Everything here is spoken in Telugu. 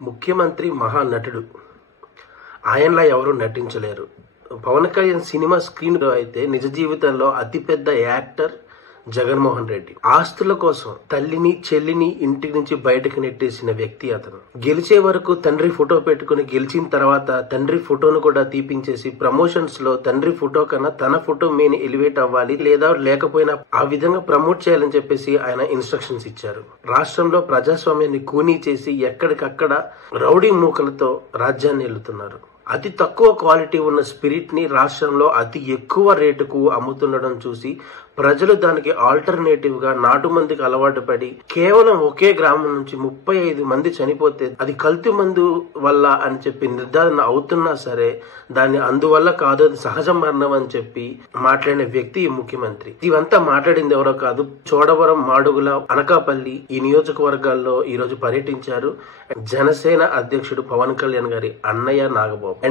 ముఖ్యమంత్రి మహానటుడు. ఆయనలా ఎవరు నటించలేరు. పవన్ కళ్యాణ్ సినిమా స్క్రీన్ లో అయితే నిజ జీవితంలో అతిపెద్ద యాక్టర్ జగన్మోహన్ రెడ్డి. ఆస్తుల కోసం తల్లిని చెల్లిని ఇంటి నుంచి బయటకు నెట్టేసిన వ్యక్తి అతను. గెలిచే వరకు తండ్రి ఫోటో పెట్టుకుని గెలిచిన తర్వాత తండ్రి ఫోటోను కూడా తీపించేసి ప్రమోషన్స్ లో తండ్రి ఫోటో కన్నా తన ఫోటో మెయిన్ ఎలివేట్ అవ్వాలి లేదా లేకపోయినా ఆ విధంగా ప్రమోట్ చేయాలని చెప్పేసి ఆయన ఇన్స్ట్రక్షన్స్ ఇచ్చారు. రాష్ట్రంలో ప్రజాస్వామ్యాన్ని కూనీ చేసి ఎక్కడికక్కడ రౌడీ మూకలతో రాజ్యాన్ని ఏలుతున్నారు. అతి తక్కువ క్వాలిటీ ఉన్న స్పిరిట్ ని రాష్ట్రంలో అతి ఎక్కువ రేటుకు అమ్ముతుండడం చూసి ప్రజలు దానికి ఆల్టర్నేటివ్ గా నాటు మందుకి అలవాటు పడి కేవలం ఒకే గ్రామం నుంచి 35 మంది చనిపోతే అది కల్తీ మందు వల్ల అని చెప్పి నిర్ధారణ అవుతున్నా సరే దాన్ని అందువల్ల కాదు, అది సహజ మరణం అని చెప్పి మాట్లాడిన వ్యక్తి ఈ ముఖ్యమంత్రి. ఇవంతా మాట్లాడింది ఎవరో కాదు, చోడవరం, మాడుగుల, అనకాపల్లి ఈ నియోజకవర్గాల్లో ఈ రోజు పర్యటించారు జనసేన అధ్యక్షుడు పవన్ కళ్యాణ్ గారి అన్నయ్య నాగబాబు.